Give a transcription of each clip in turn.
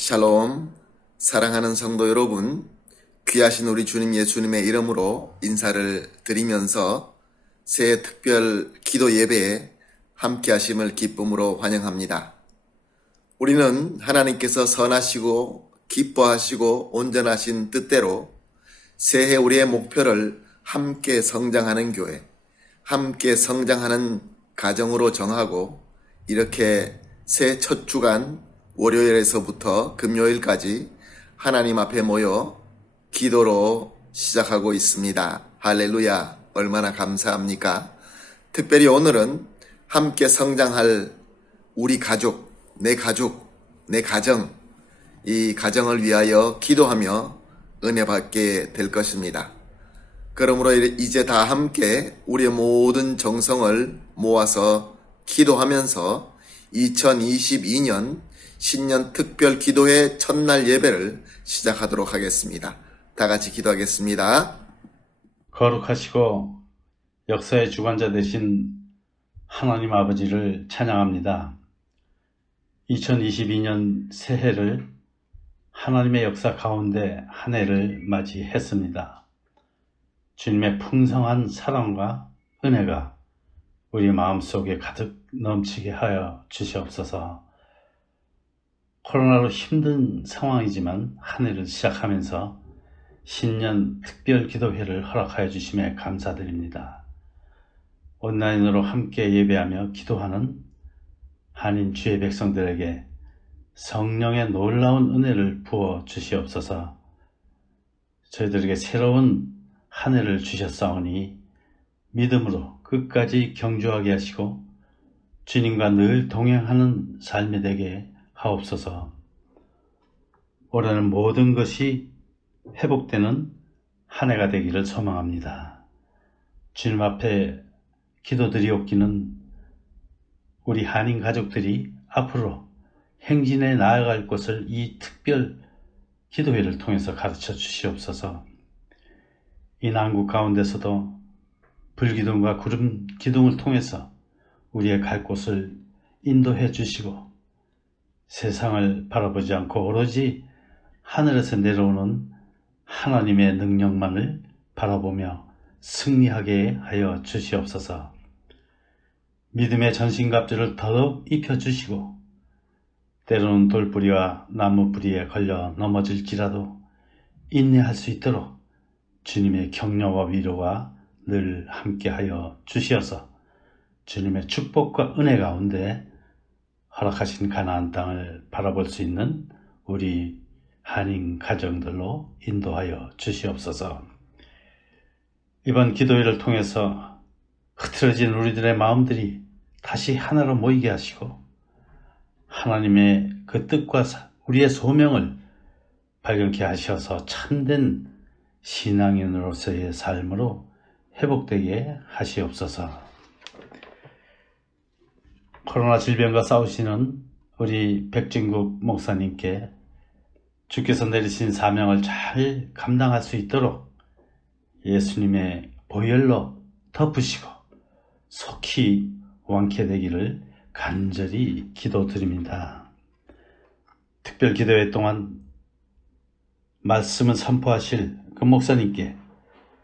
샬롬, 사랑하는 성도 여러분, 귀하신 우리 주님 예수님의 이름으로 인사를 드리면서 새해 특별 기도 예배에 함께 하심을 기쁨으로 환영합니다. 우리는 하나님께서 선하시고 기뻐하시고 온전하신 뜻대로 새해 우리의 목표를 함께 성장하는 교회, 함께 성장하는 가정으로 정하고 이렇게 새해 첫 주간 월요일에서부터 금요일까지 하나님 앞에 모여 기도로 시작하고 있습니다. 할렐루야, 얼마나 감사합니까? 특별히 오늘은 함께 성장할 우리 가족, 내 가정, 이 가정을 위하여 기도하며 은혜 받게 될 것입니다. 그러므로 이제 다 함께 우리의 모든 정성을 모아서 기도하면서 2022년 신년 특별 기도회 첫날 예배를 시작하도록 하겠습니다. 다 같이 기도하겠습니다. 거룩하시고 역사의 주관자 되신 하나님 아버지를 찬양합니다. 2022년 새해를 하나님의 역사 가운데 한 해를 맞이했습니다. 주님의 풍성한 사랑과 은혜가 우리 마음속에 가득 넘치게 하여 주시옵소서. 코로나로 힘든 상황이지만 한 해를 시작하면서 신년 특별 기도회를 허락하여 주심에 감사드립니다. 온라인으로 함께 예배하며 기도하는 한인 주의 백성들에게 성령의 놀라운 은혜를 부어 주시옵소서. 저희들에게 새로운 한 해를 주셨사오니 믿음으로 끝까지 경주하게 하시고 주님과 늘 동행하는 삶이 되게 하옵소서. 올해는 모든 것이 회복되는 한 해가 되기를 소망합니다. 주님 앞에 기도드리옵기는 우리 한인 가족들이 앞으로 행진해 나아갈 것을 이 특별 기도회를 통해서 가르쳐 주시옵소서. 이 난국 가운데서도 불기둥과 구름 기둥을 통해서 우리의 갈 곳을 인도해 주시고 세상을 바라보지 않고 오로지 하늘에서 내려오는 하나님의 능력만을 바라보며 승리하게 하여 주시옵소서. 믿음의 전신갑주를 더욱 입혀주시고 때로는 돌뿌리와 나무뿌리에 걸려 넘어질지라도 인내할 수 있도록 주님의 격려와 위로가 늘 함께하여 주시어서 주님의 축복과 은혜 가운데 허락하신 가나안 땅을 바라볼 수 있는 우리 한인 가정들로 인도하여 주시옵소서. 이번 기도회를 통해서 흐트러진 우리들의 마음들이 다시 하나로 모이게 하시고 하나님의 그 뜻과 우리의 소명을 발견케 하셔서 참된 신앙인으로서의 삶으로 회복되게 하시옵소서. 코로나 질병과 싸우시는 우리 백진국 목사님께 주께서 내리신 사명을 잘 감당할 수 있도록 예수님의 보혈로 덮으시고 속히 완쾌되기를 간절히 기도드립니다. 특별 기도회 동안 말씀을 선포하실 그 목사님께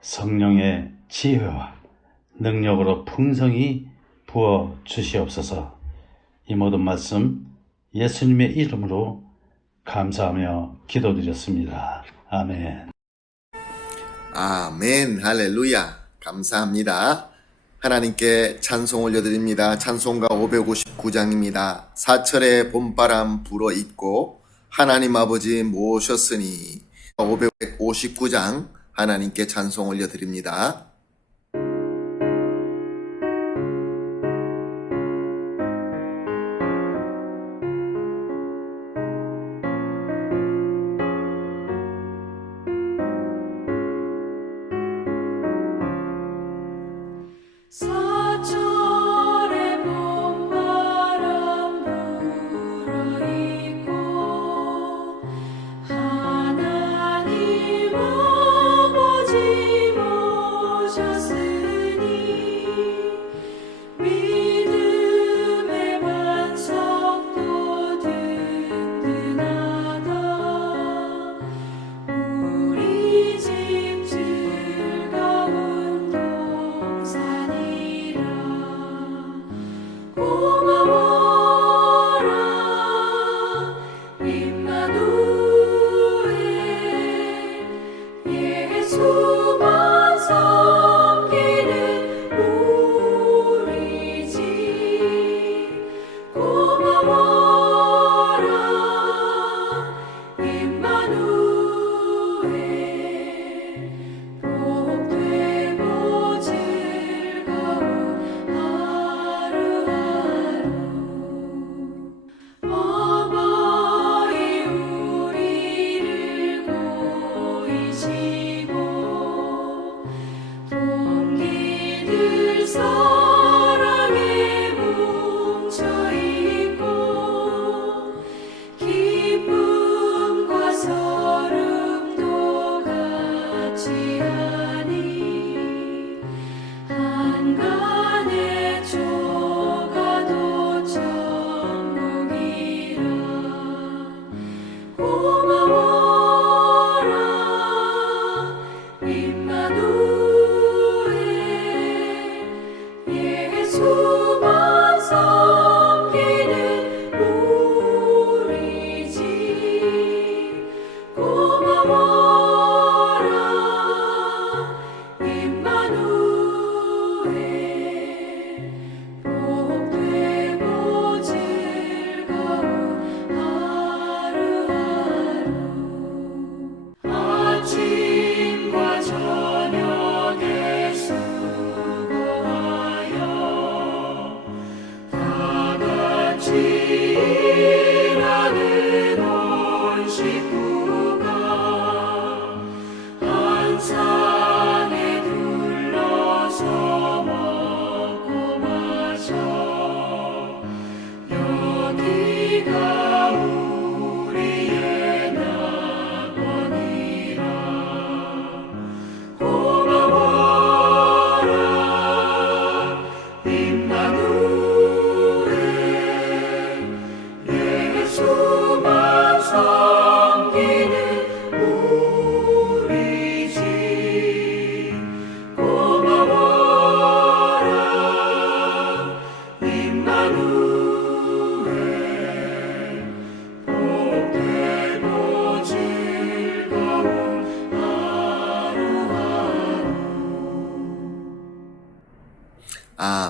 성령의 지혜와 능력으로 풍성히 부어 주시옵소서. 이 모든 말씀 예수님의 이름으로 감사하며 기도드렸습니다. 아멘. 아멘, 할렐루야, 감사합니다. 하나님께 찬송 올려드립니다. 찬송가 559장입니다. 사철의 봄바람 불어 있고 하나님 아버지 모셨으니 559장 하나님께 찬송 올려드립니다. 사철의 봄바람 불어 있고 하나님 아버지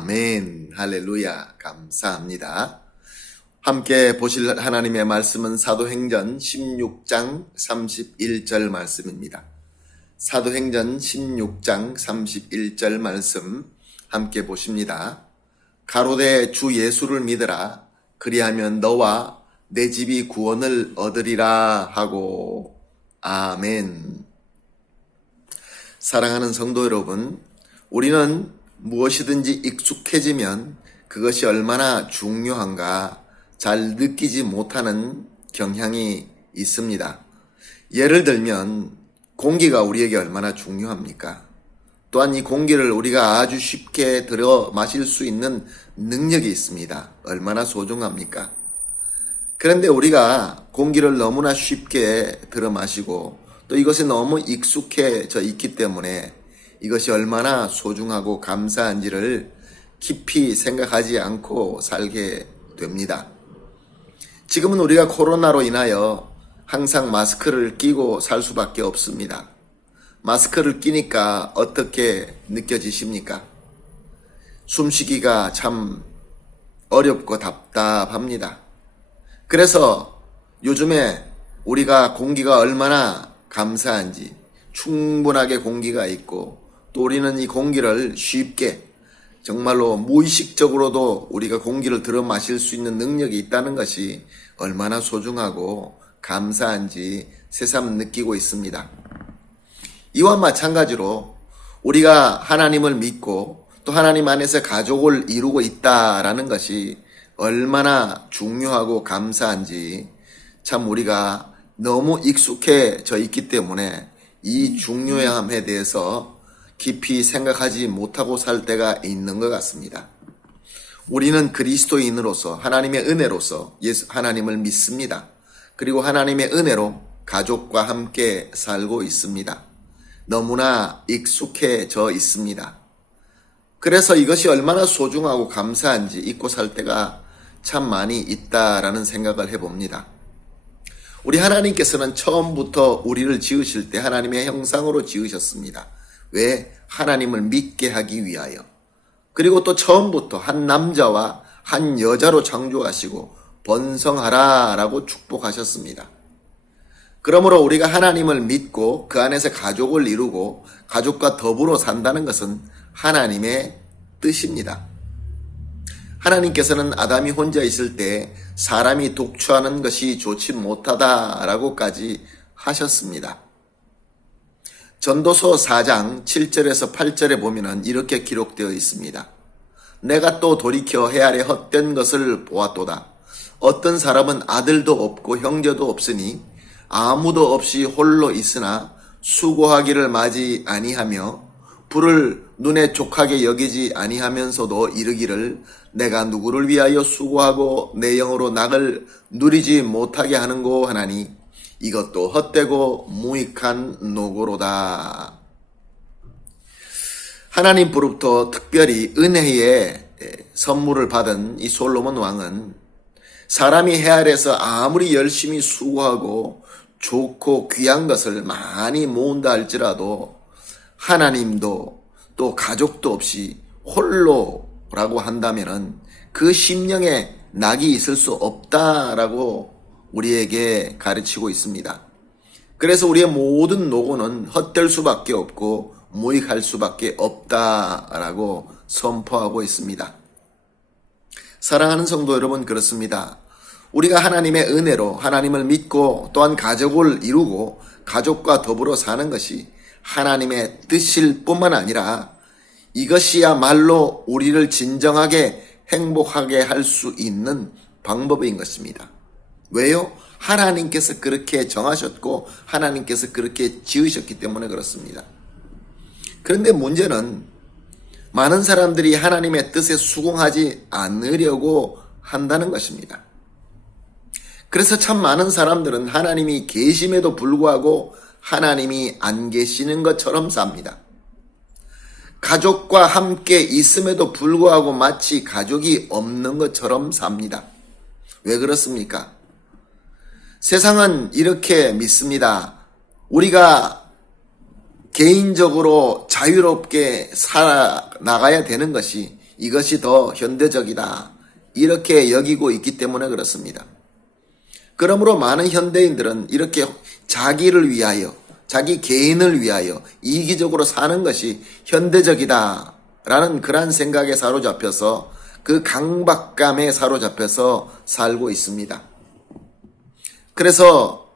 아멘. 할렐루야. 감사합니다. 함께 보실 하나님의 말씀은 사도행전 16장 31절 말씀입니다. 사도행전 16장 31절 말씀 함께 보십니다. 가로되 주 예수를 믿으라. 그리하면 너와 내 집이 구원을 얻으리라 하고. 아멘. 사랑하는 성도 여러분, 우리는 무엇이든지 익숙해지면 그것이 얼마나 중요한가 잘 느끼지 못하는 경향이 있습니다. 예를 들면 공기가 우리에게 얼마나 중요합니까? 또한 이 공기를 우리가 아주 쉽게 들어 마실 수 있는 능력이 있습니다. 얼마나 소중합니까? 그런데 우리가 공기를 너무나 쉽게 들어 마시고 또 이것에 너무 익숙해져 있기 때문에 이것이 얼마나 소중하고 감사한지를 깊이 생각하지 않고 살게 됩니다. 지금은 우리가 코로나로 인하여 항상 마스크를 끼고 살 수밖에 없습니다. 마스크를 끼니까 어떻게 느껴지십니까? 숨쉬기가 참 어렵고 답답합니다. 그래서 요즘에 우리가 공기가 얼마나 감사한지, 충분하게 공기가 있고 또 우리는 이 공기를 쉽게 정말로 무의식적으로도 우리가 공기를 들어 마실 수 있는 능력이 있다는 것이 얼마나 소중하고 감사한지 새삼 느끼고 있습니다. 이와 마찬가지로 우리가 하나님을 믿고 또 하나님 안에서 가족을 이루고 있다라는 것이 얼마나 중요하고 감사한지 참 우리가 너무 익숙해져 있기 때문에 이 중요함에 대해서 깊이 생각하지 못하고 살 때가 있는 것 같습니다. 우리는 그리스도인으로서 하나님의 은혜로서 하나님을 믿습니다. 그리고 하나님의 은혜로 가족과 함께 살고 있습니다. 너무나 익숙해져 있습니다. 그래서 이것이 얼마나 소중하고 감사한지 잊고 살 때가 참 많이 있다라는 생각을 해봅니다. 우리 하나님께서는 처음부터 우리를 지으실 때 하나님의 형상으로 지으셨습니다. 왜? 하나님을 믿게 하기 위하여. 그리고 또 처음부터 한 남자와 한 여자로 창조하시고 번성하라 라고 축복하셨습니다. 그러므로 우리가 하나님을 믿고 그 안에서 가족을 이루고 가족과 더불어 산다는 것은 하나님의 뜻입니다. 하나님께서는 아담이 혼자 있을 때 사람이 독처하는 것이 좋지 못하다라고까지 하셨습니다. 전도서 4장 7절에서 8절에 보면 이렇게 기록되어 있습니다. 내가 또 돌이켜 해 아래 헛된 것을 보았도다. 어떤 사람은 아들도 없고 형제도 없으니 아무도 없이 홀로 있으나 수고하기를 마지 아니하며 불을 눈에 족하게 여기지 아니하면서도 이르기를 내가 누구를 위하여 수고하고 내 영으로 낙을 누리지 못하게 하는고 하나니 이것도 헛되고 무익한 노고로다. 하나님으로부터 특별히 은혜의 선물을 받은 이 솔로몬 왕은 사람이 해 아래에서 아무리 열심히 수고하고 좋고 귀한 것을 많이 모은다 할지라도 하나님도 또 가족도 없이 홀로라고 한다면은 그 심령에 낙이 있을 수 없다라고 우리에게 가르치고 있습니다. 그래서 우리의 모든 노고는 헛될 수밖에 없고 무익할 수밖에 없다라고 선포하고 있습니다. 사랑하는 성도 여러분, 그렇습니다. 우리가 하나님의 은혜로 하나님을 믿고 또한 가족을 이루고 가족과 더불어 사는 것이 하나님의 뜻일 뿐만 아니라 이것이야말로 우리를 진정하게 행복하게 할 수 있는 방법인 것입니다. 왜요? 하나님께서 그렇게 정하셨고 하나님께서 그렇게 지으셨기 때문에 그렇습니다. 그런데 문제는 많은 사람들이 하나님의 뜻에 수긍하지 않으려고 한다는 것입니다. 그래서 참 많은 사람들은 하나님이 계심에도 불구하고 하나님이 안 계시는 것처럼 삽니다. 가족과 함께 있음에도 불구하고 마치 가족이 없는 것처럼 삽니다. 왜 그렇습니까? 세상은 이렇게 믿습니다. 우리가 개인적으로 자유롭게 살아나가야 되는 것이 이것이 더 현대적이다. 이렇게 여기고 있기 때문에 그렇습니다. 그러므로 많은 현대인들은 이렇게 자기를 위하여, 자기 개인을 위하여 이기적으로 사는 것이 현대적이다 라는 그러한 생각에 사로잡혀서 그 강박감에 사로잡혀서 살고 있습니다. 그래서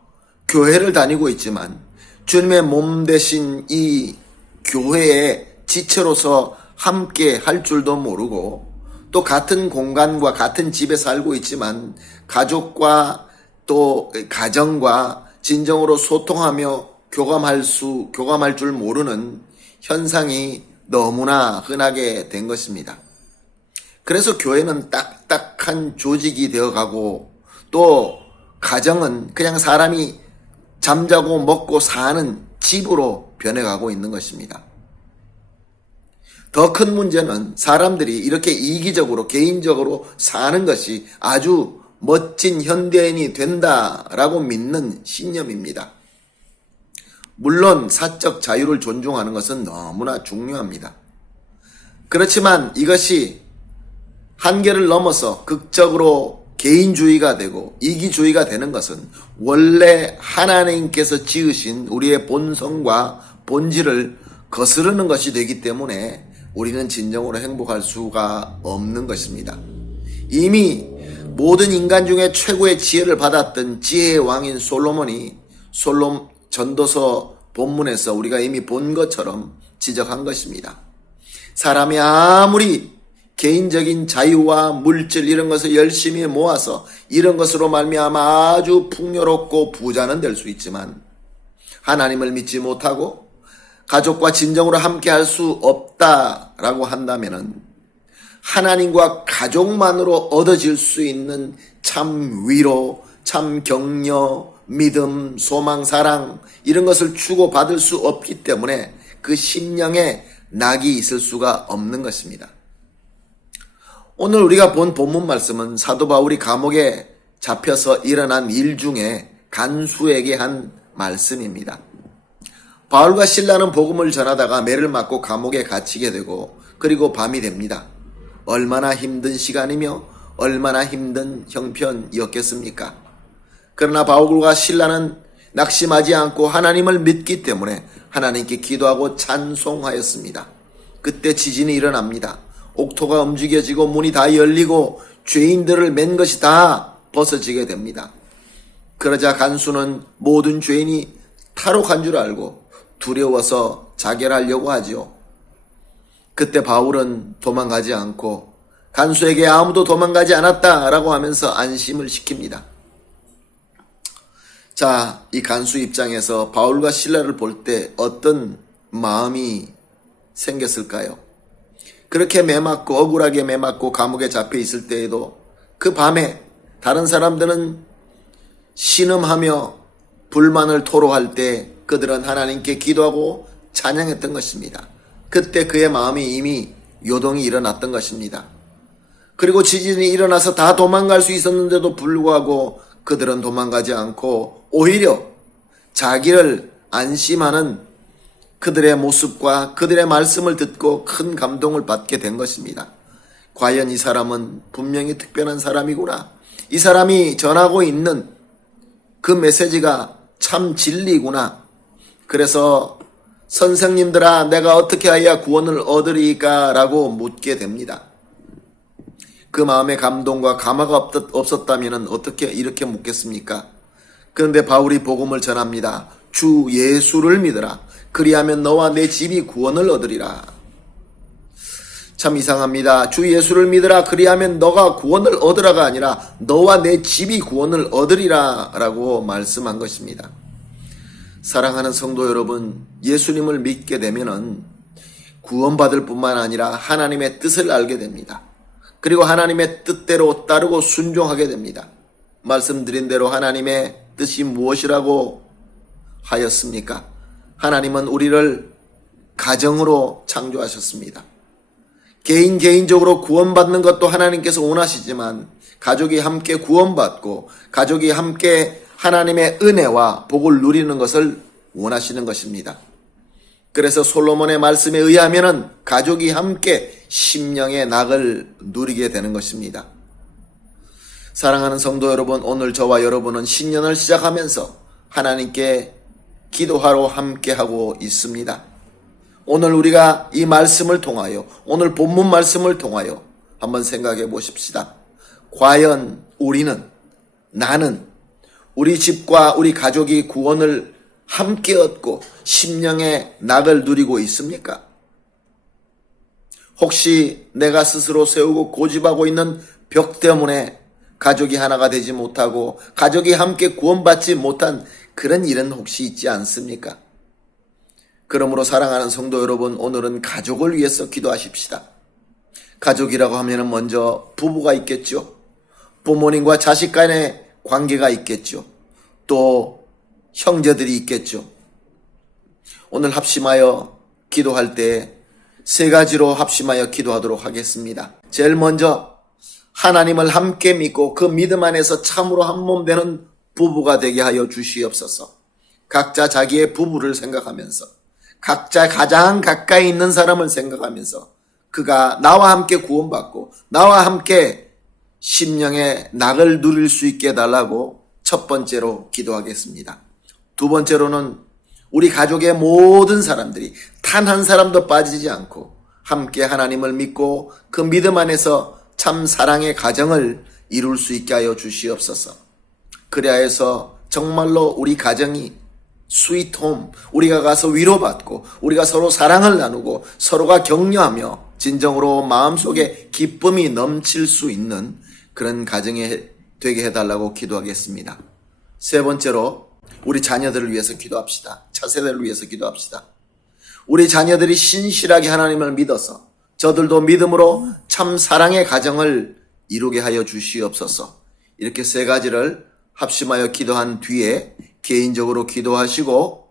교회를 다니고 있지만 주님의 몸 되신 이 교회의 지체로서 함께 할 줄도 모르고 또 같은 공간과 같은 집에 살고 있지만 가족과 또 가정과 진정으로 소통하며 교감할 줄 모르는 현상이 너무나 흔하게 된 것입니다. 그래서 교회는 딱딱한 조직이 되어가고 또 가정은 그냥 사람이 잠자고 먹고 사는 집으로 변해가고 있는 것입니다. 더 큰 문제는 사람들이 이렇게 이기적으로 개인적으로 사는 것이 아주 멋진 현대인이 된다라고 믿는 신념입니다. 물론 사적 자유를 존중하는 것은 너무나 중요합니다. 그렇지만 이것이 한계를 넘어서 극적으로 개인주의가 되고 이기주의가 되는 것은 원래 하나님께서 지으신 우리의 본성과 본질을 거스르는 것이 되기 때문에 우리는 진정으로 행복할 수가 없는 것입니다. 이미 모든 인간 중에 최고의 지혜를 받았던 지혜의 왕인 솔로몬이 전도서 본문에서 우리가 이미 본 것처럼 지적한 것입니다. 사람이 아무리 개인적인 자유와 물질 이런 것을 열심히 모아서 이런 것으로 말미암아 아주 풍요롭고 부자는 될 수 있지만 하나님을 믿지 못하고 가족과 진정으로 함께 할 수 없다라고 한다면은 하나님과 가족만으로 얻어질 수 있는 참 위로, 참 격려, 믿음, 소망, 사랑 이런 것을 주고받을 수 없기 때문에 그 심령에 낙이 있을 수가 없는 것입니다. 오늘 우리가 본 본문 말씀은 사도 바울이 감옥에 잡혀서 일어난 일 중에 간수에게 한 말씀입니다. 바울과 실라는 복음을 전하다가 매를 맞고 감옥에 갇히게 되고 그리고 밤이 됩니다. 얼마나 힘든 시간이며 얼마나 힘든 형편이었겠습니까? 그러나 바울과 실라는 낙심하지 않고 하나님을 믿기 때문에 하나님께 기도하고 찬송하였습니다. 그때 지진이 일어납니다. 옥토가 움직여지고 문이 다 열리고 죄인들을 맨 것이 다 벗어지게 됩니다. 그러자 간수는 모든 죄인이 탈옥한 줄 알고 두려워서 자결하려고 하지요. 그때 바울은 도망가지 않고 간수에게 아무도 도망가지 않았다라고 하면서 안심을 시킵니다. 자, 이 간수 입장에서 바울과 실라를 볼 때 어떤 마음이 생겼을까요? 그렇게 매맞고 억울하게 매맞고 감옥에 잡혀 있을 때에도 그 밤에 다른 사람들은 신음하며 불만을 토로할 때 그들은 하나님께 기도하고 찬양했던 것입니다. 그때 그의 마음이 이미 요동이 일어났던 것입니다. 그리고 지진이 일어나서 다 도망갈 수 있었는데도 불구하고 그들은 도망가지 않고 오히려 자기를 안심하는 그들의 모습과 그들의 말씀을 듣고 큰 감동을 받게 된 것입니다. 과연 이 사람은 분명히 특별한 사람이구나. 이 사람이 전하고 있는 그 메시지가 참 진리구나. 그래서 선생님들아 내가 어떻게 해야 구원을 얻으리까? 라고 묻게 됩니다. 그 마음의 감동과 감화가 없었다면 어떻게 이렇게 묻겠습니까? 그런데 바울이 복음을 전합니다. 주 예수를 믿으라. 그리하면 너와 내 집이 구원을 얻으리라. 참 이상합니다. 주 예수를 믿으라. 그리하면 너가 구원을 얻으라가 아니라 너와 내 집이 구원을 얻으리라 라고 말씀한 것입니다. 사랑하는 성도 여러분, 예수님을 믿게 되면은 구원받을 뿐만 아니라 하나님의 뜻을 알게 됩니다. 그리고 하나님의 뜻대로 따르고 순종하게 됩니다. 말씀드린 대로 하나님의 뜻이 무엇이라고 하였습니까? 하나님은 우리를 가정으로 창조하셨습니다. 개인적으로 구원받는 것도 하나님께서 원하시지만 가족이 함께 구원받고 가족이 함께 하나님의 은혜와 복을 누리는 것을 원하시는 것입니다. 그래서 솔로몬의 말씀에 의하면은 가족이 함께 심령의 낙을 누리게 되는 것입니다. 사랑하는 성도 여러분, 오늘 저와 여러분은 신년을 시작하면서 하나님께 기도하러 함께하고 있습니다. 오늘 우리가 이 말씀을 통하여, 오늘 본문 말씀을 통하여 한번 생각해 보십시다. 과연 나는 우리 집과 우리 가족이 구원을 함께 얻고 심령의 낙을 누리고 있습니까? 혹시 내가 스스로 세우고 고집하고 있는 벽 때문에 가족이 하나가 되지 못하고 가족이 함께 구원받지 못한 그런 일은 혹시 있지 않습니까? 그러므로 사랑하는 성도 여러분, 오늘은 가족을 위해서 기도하십시다. 가족이라고 하면 먼저 부부가 있겠죠. 부모님과 자식 간의 관계가 있겠죠. 또 형제들이 있겠죠. 오늘 합심하여 기도할 때 세 가지로 합심하여 기도하도록 하겠습니다. 제일 먼저 하나님을 함께 믿고 그 믿음 안에서 참으로 한 몸 되는 부부가 되게 하여 주시옵소서. 각자 자기의 부부를 생각하면서, 각자 가장 가까이 있는 사람을 생각하면서 그가 나와 함께 구원받고 나와 함께 심령의 낙을 누릴 수 있게 해달라고 첫 번째로 기도하겠습니다. 두 번째로는 우리 가족의 모든 사람들이 단 한 사람도 빠지지 않고 함께 하나님을 믿고 그 믿음 안에서 참 사랑의 가정을 이룰 수 있게 하여 주시옵소서. 그래야 해서 정말로 우리 가정이 스위트홈, 우리가 가서 위로받고 우리가 서로 사랑을 나누고 서로가 격려하며 진정으로 마음속에 기쁨이 넘칠 수 있는 그런 가정이 되게 해달라고 기도하겠습니다. 세 번째로 우리 자녀들을 위해서 기도합시다. 차세대를 위해서 기도합시다. 우리 자녀들이 신실하게 하나님을 믿어서 저들도 믿음으로 참 사랑의 가정을 이루게 하여 주시옵소서. 이렇게 세 가지를 합심하여 기도한 뒤에 개인적으로 기도하시고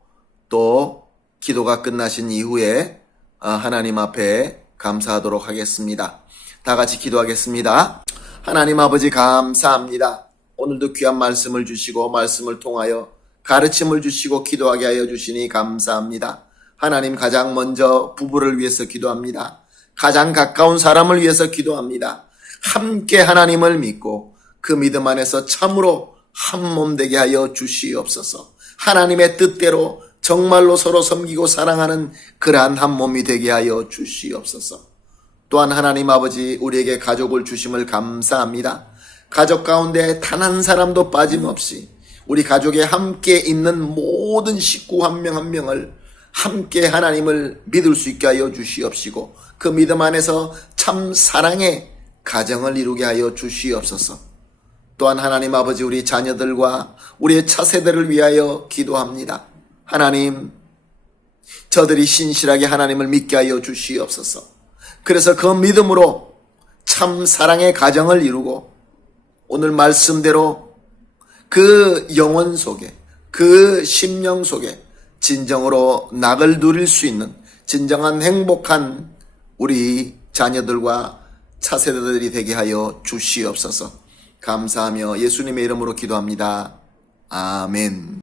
또 기도가 끝나신 이후에 하나님 앞에 감사하도록 하겠습니다. 다 같이 기도하겠습니다. 하나님 아버지 감사합니다. 오늘도 귀한 말씀을 주시고 말씀을 통하여 가르침을 주시고 기도하게 하여 주시니 감사합니다. 하나님, 가장 먼저 부부를 위해서 기도합니다. 가장 가까운 사람을 위해서 기도합니다. 함께 하나님을 믿고 그 믿음 안에서 참으로 한 몸 되게 하여 주시옵소서. 하나님의 뜻대로 정말로 서로 섬기고 사랑하는 그러한 한 몸이 되게 하여 주시옵소서. 또한 하나님 아버지, 우리에게 가족을 주심을 감사합니다. 가족 가운데 단 한 사람도 빠짐없이 우리 가족에 함께 있는 모든 식구 한 명 한 명을 함께 하나님을 믿을 수 있게 하여 주시옵시고 그 믿음 안에서 참 사랑의 가정을 이루게 하여 주시옵소서. 또한 하나님 아버지, 우리 자녀들과 우리의 차세대를 위하여 기도합니다. 하나님, 저들이 신실하게 하나님을 믿게 하여 주시옵소서. 그래서 그 믿음으로 참 사랑의 가정을 이루고 오늘 말씀대로 그 영혼 속에, 그 심령 속에 진정으로 낙을 누릴 수 있는 진정한 행복한 우리 자녀들과 차세대들이 되게 하여 주시옵소서. 감사하며 예수님의 이름으로 기도합니다. 아멘.